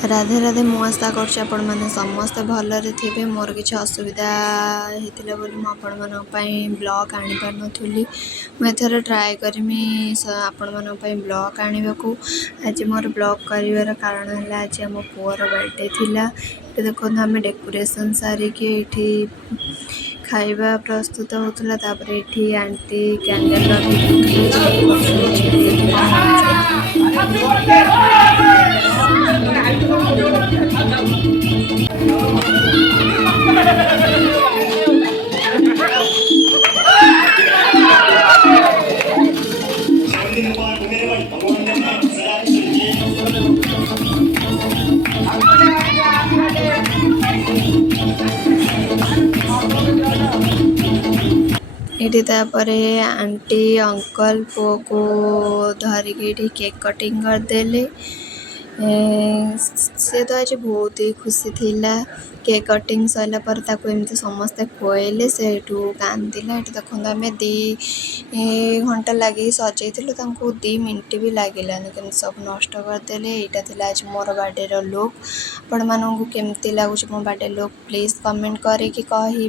राधे राधे मु आशा कर समस्ते भलरे थे। मोर किसी असुविधा होता बोली मुझे ब्लॉग आनी पार नी मुझे ट्राए करमी आपण ब्लॉग आने को। आज मोर ब्लॉग कर कारण है आज आम पुअर बर्थडे थिला। देखो आम डेकोरेशन सारिकी खाଇବା प्रस्तुत होता आंटी कैंडल इटी आंटी अंकल पुओ को धरिकी केक कटिंग करदेले। सी तो आज बहुत ही खुशी थिला। केक कटिंग सरला पर एमती समस्ते खुएले से कांदिला। ये देखो आम 2 घंटा लगे सजे 2 मिनट भी लगे कमी सब नष्ट करदे। यहाँ था आज मोर बर्थडे लुक। आपण मानू केमती लगुच मो बर्थडे लुक प्लीज कमेंट करके कहे।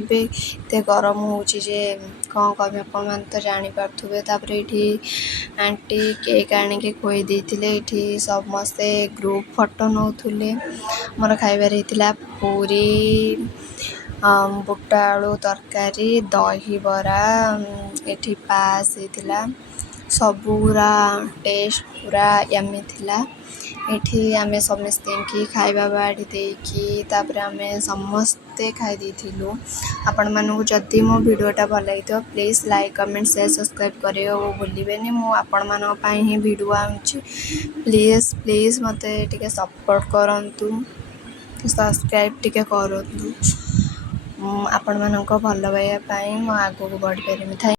गरम हो कौन कमी आपण मैंने तो जापारे। ये आंटी केक आणिके खुई देते। समस्ते ग्रुप फोटो नौले। मोर खाइबार होता पूरी बुट आलू तरकारी दही बरा ये पास होता सबूरा टेस्ट पूरा यमी थिला। ये आम समस्ते की खाଇବା बाड़ी देकी आम समस्ते खाई देलु। आपण मानू जदि मो वीडियोटा भल लगी please like comment share subscribe करे भूलें। मुझे ही वीडियो आनुची प्लीज प्लीज मत सपोर्ट करंतु सब्सक्राइब टिके करंतु। आपण मानक भल पाइबा मु आगो बढ़ी पारिमी।